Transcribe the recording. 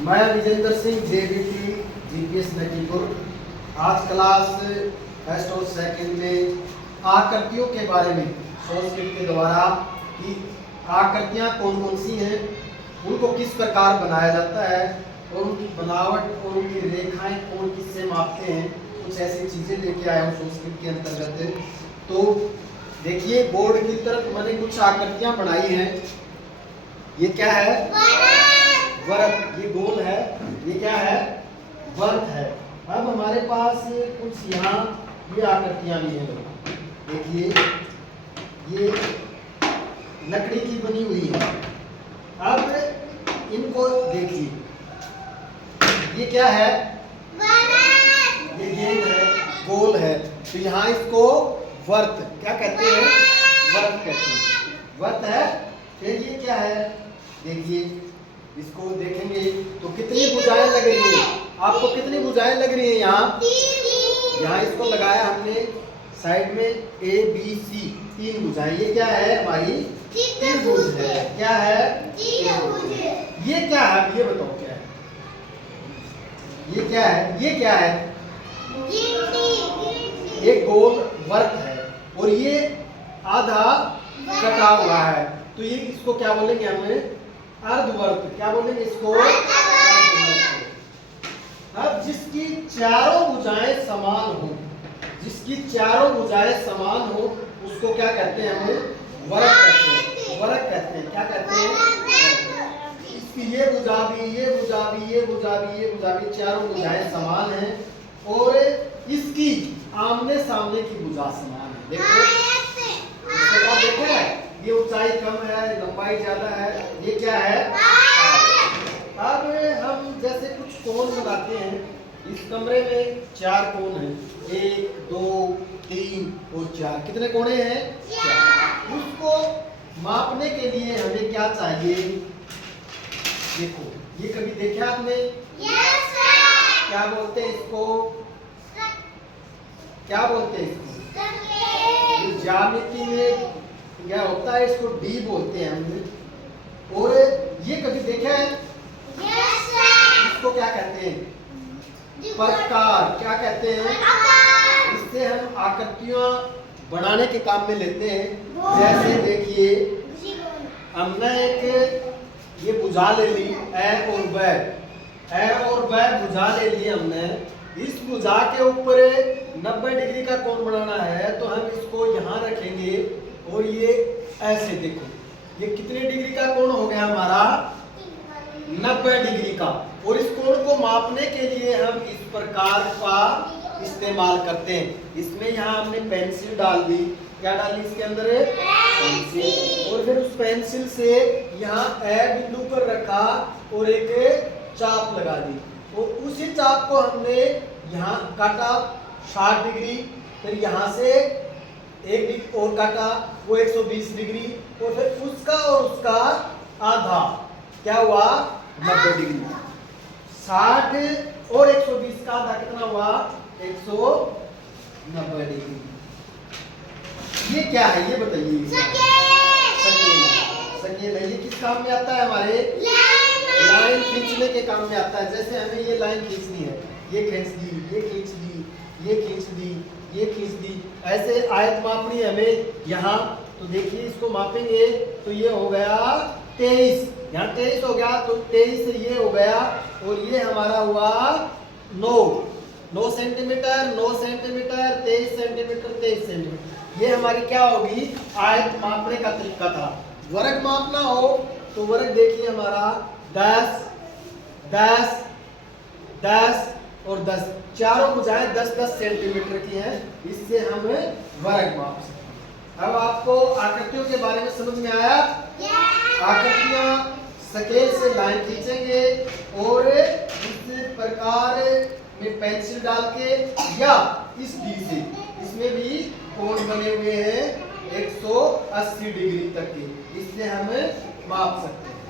मैं Vijendra Singh JBT GPS नकीपुर। आज class first और सेकंड में आकृतियों के बारे में संस्कृत के द्वारा कि आकृतियाँ कौन कौन सी हैं, उनको किस प्रकार बनाया जाता है और उनकी बनावट और उनकी रेखाएं कौन किससे मापते हैं, कुछ ऐसी चीज़ें लेके आया हूँ संस्कृत के अंतर्गत। तो देखिए बोर्ड की तरफ मैंने कुछ आकृतियाँ बनाई हैं। ये क्या है? वर्त। ये गोल है। ये क्या है? वर्त है। अब हमारे पास कुछ यहाँ ये आकृतियाँ भी हैं। देखिए ये लकड़ी की बनी हुई है। अब इनको देखिए, ये क्या है? ये गेंद है, गोल है। तो यहाँ इसको वर्त क्या कहते हैं? वर्त कहते हैं। वर्त है। फिर ये क्या है? देखिए इसको देखेंगे तो कितनी भुजाएं लग रही है। आपको कितनी भुजाएं लग रही है? यहाँ इसको लगाया हमने साइड में ए बी सी, 3 भुजाएं। ये क्या है? हमारी त्रिभुज है। क्या है? ये क्या है? ये बताओ क्या है? ये क्या है? ये क्या है? एक गोल वर्त है और ये आधा कटा हुआ है। तो ये इसको क्या बोलेंगे? हमें अर्धवर्त। क्या बोलेंगे इसको? अब जिसकी चारों भुजाएं समान हो, जिसकी चारों भुजाएं समान हो, उसको क्या कहते हैं? हम वर्त कहते हैं। वर्त कहते हैं। क्या कहते हैं? इसकी ये भुजा भी, ये भुजा भी, ये भुजा भी, ये भुजा भी, चारों भुजाएं समान हैं और इसकी आमने सामने की भुजा समान है। देखो देखो है, ये ऊंचाई कम है, लंबाई ज्यादा है। ये क्या है? अब हम जैसे कुछ कोण बनाते हैं। इस कमरे में 4 कोण हैं, 1 2 3 और 4। कितने कोणे हैं? 4। उसको मापने के लिए हमें क्या चाहिए? देखो ये कभी देखा आपने? क्या बोलते हैं इसको? क्या बोलते हैं इसको? ज्यामिति में क्या होता है? इसको डी बोलते हैं हम। और ये कभी देखा है? इसको क्या कहते हैं? प्रकार। क्या कहते हैं? इससे हम आकृतियां बनाने के काम में लेते हैं। जैसे देखिए हमने एक ये भुजा ले ली, ए और ब भुजा ले ली हमने। इस भुजा के ऊपर 90 डिग्री का कोण बनाना है तो हम इसको यहाँ रखेंगे और ये ऐसे देखो, ये कितने डिग्री का कोण हो गया हमारा? 90 डिग्री का। और इस कोण को मापने के लिए हम इस प्रकार का इस्तेमाल करते हैं। इसमें यहाँ हमने पेंसिल डाल दी। क्या डाली इसके अंदर? पेंसिल। और फिर उस पेंसिल से यहाँ ए बिंदु पर रखा और एक चाप लगा दी और उसी चाप को हमने यहाँ काटा 60 डिग्री। फिर यहाँ से एक डिग्री और काटा, वो 120 डिग्री। और फिर उसका और उसका आधा क्या हुआ? 90 डिग्री। 60 और 120 का आधा कितना हुआ? 190 डिग्री। ये क्या है? ये बताइए। सकेल है। ये किस काम में आता है? हमारे लाइन खींचने के काम में आता है। जैसे हमें ये लाइन खींचनी है, ये खींच दी, ये खींच दी, ये खींच दी, ये खींच दी। ऐसे आयत मापनी है हमें यहाँ। तो देखिए इसको मापेंगे तो ये हो गया 23। यहाँ 23 हो गया तो 23 से ये हो गया और ये हमारा हुआ 9 सेंटीमीटर, 9 सेंटीमीटर, 23 सेंटीमीटर, 23 सेंटीमीटर। ये हमारी क्या होगी? आयत मापने का तरीका था। वर्ग मापना हो तो वर्ग देखिए हमारा 10 10 10 और 10, चारों भुजाएं 10-10 सेंटीमीटर की हैं। इससे हम वर्ग माप सकते हैं। अब आपको आकृतियों के बारे में समझ में आया? आकृतियां स्केल से लाइन खींचेंगे और इस प्रकार में पेंसिल डाल के या इस डी से, इसमें भी कोण बने हुए हैं 180 डिग्री तक के। इससे हम माप सकते हैं।